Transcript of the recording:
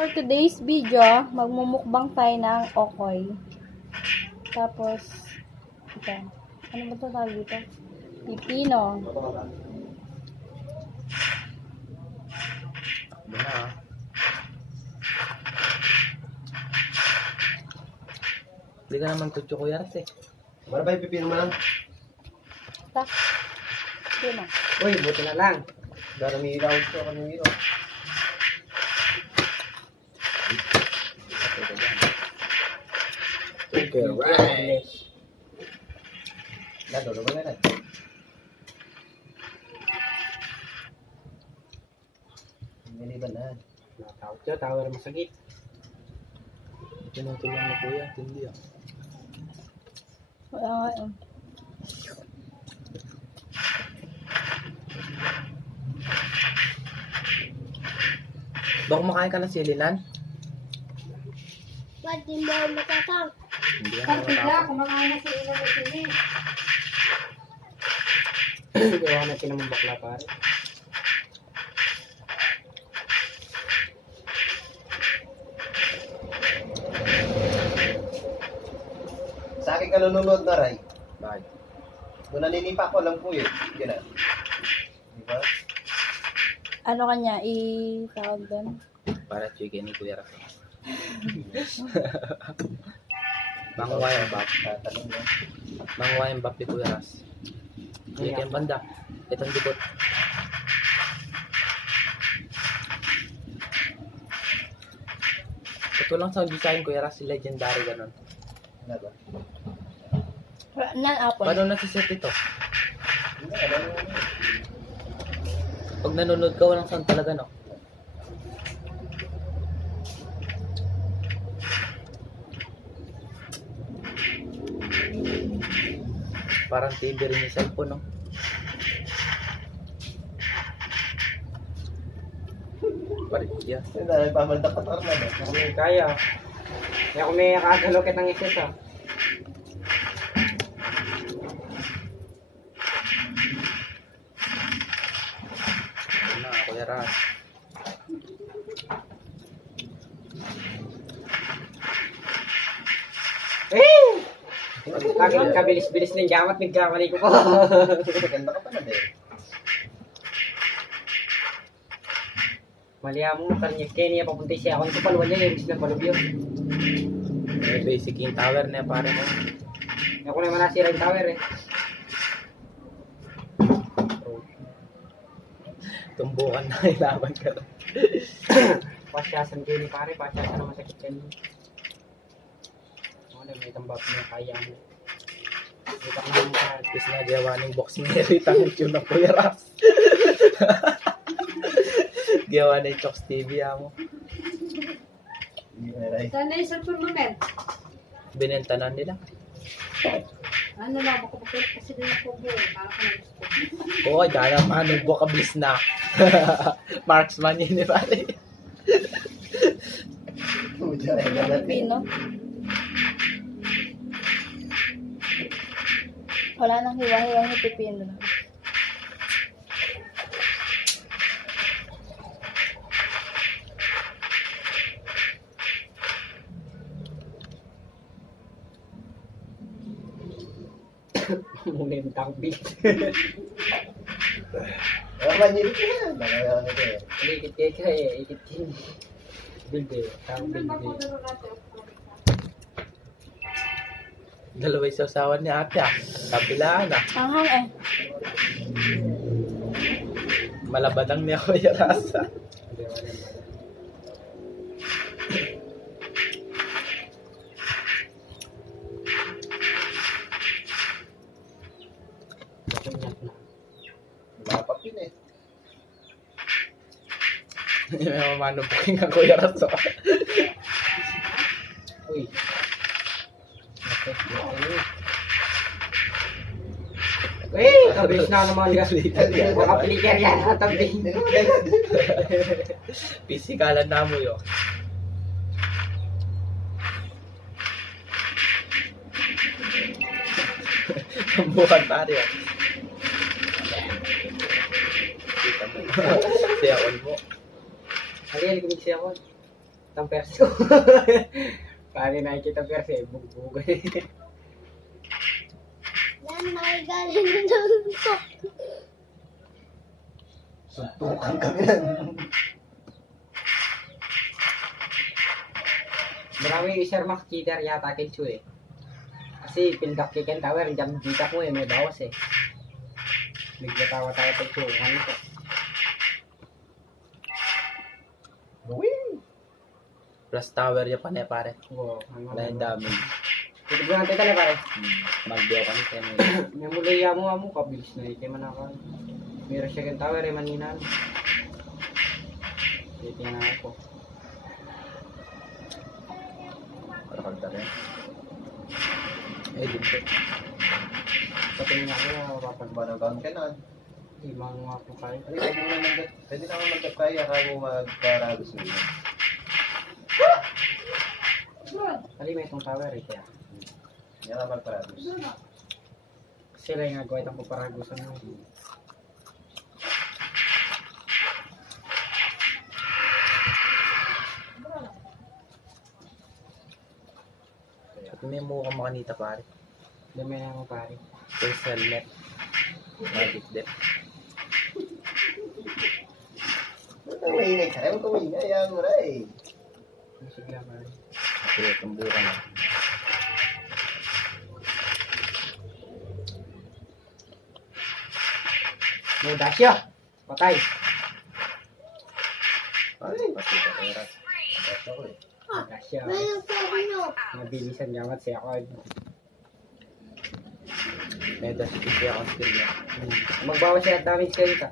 For today's video, magmumukbang tayo ng okoy. Tapos, ito. Ano ba ito tawag dito? Pipino. Hindi ka naman tutyo ko yaras eh. Para ba yung pipino mo lang? Ta. Pipino. Uy, buti na lang. Dara may ilaw ito, kami ilaw. Okay, right. Lado, lado na lang. Niliban na. Natawag siya, tawag na masakit. Tinutulong na kuya, hindi ah. Wala nga yun. Baka kumakain ka ng silinan? Ba't di mo matatang? Hindi ako Bigla, nakakapag. kumakain na sa ilang at sini. Gawa na kinamang bakla pare. Sa akin ka nanonood na, Ray. Bakit? Doon naninipa ko lang po yun. Gana. Diba? Ano kanya, i-tawag doon? Para chicken ni kuya Ras. Mangwayan bap. Tatanong mo. Mangwayan bap ni kuya Ras. Chicken banda. Itong dikot. Ito lang sa design kuya Ras, legendary ganon. Ano ba? Non-apple. Paano nasiset ito? Hindi, alam mo. Pag nanonood ka, walang sound talaga, no? Parang TV rin yung cellphone, no? Parit yan. Hindi na, pamandak ka tarna na. Ako may kaya. Kaya ako may kagalokit ng isis ah. Ano na, Kuya Ras. Lagi kabilis-bilis ng jamat, nagkamali ko po. Ganda ka pa na din. Mali mo, kanya niya papunta siya ako. Ito paluwan niya, yung na palubyo. May basic yung tower na pare mo. Ako naman nasira yung tower eh. Tumbukan na ilaban ka. Pasyasan kayo ni pare, pasyasan na masakit kayo. Ako na may tambap niya, kaya mo. Kita ko naman ka. Tapos na gawa ng boxing merit ang tune ng Kuya Ras. Gawa na yung Chocs TV mo. Hindi na, Ray. Sana yung cellphone mo, Ben. Binenta na nila. Ano lang, makapagpapit kasi din ako po. Para ka na gusto. Oo, dahil naman ng vocablis na. Marksman yun ni pare. Pipino. Wala nang hiwa-hiwa yung pipino. Muna yung tangbi. Wala ba niyo dito yan? Wala na ito eh. Ikit kayo ka eh, ikit kayo. Build eh, tang build eh. Dalawa yung sasawan ni ate ah. Kapilaan ah. Anghang eh. Malabadang niya Kuya Ras ah. Napapin eh. May mamanubuking ang Kuya Ras ah. Uy. Eh, kabilis na naman ka. Mga flicker yan, tabi. Pisikalan na mo yun. Bukan pare ah. Kita mo. Siya on mo. Halika, kumiksi ako. Itang perso. Paano nakikita perso eh, bugbog. Yan, nakigaling ng suntok. Suntukan kami yan. Marami Sir Max cheater yata Kencho eh. Kasi pindak chicken tower, jam dita ko eh, may bawas eh. Nagkatawa tayo Kencho, ano ko. Wing! Plus tower ya pa na pare. Wow, ano Wala yung damage. Titignan natin tali pare. Magbiyaw kami kaya may May mulay mo kabilis na ike man ako. Meron chicken tower eh maninan. Titingnan ako. Para kagta rin. eh dito. Patingin ako, Pagbanagan ka na. limang mga po kayo. Pwede naman magkakaya ka mo magparagos mo yun. Kali may itong tower eh kaya. Yan naman paragos. Sila yung nagawa itong paparagusan mo. At may mukhang makanita pare. Dami na mo pare. First helmet. Magic deck. Huwag kang maingay ka. Huwag kang maingay. Yan mo na eh. Sige lang pare. At tumbukan na. May dasya! Patay! Ay, pati ka pera. Basta ko eh. Dasya! Mayroon sa ano. Mabilisan gamat siya ako. May dash kick ako skill niya. Magbawas siya at damage kayo ka.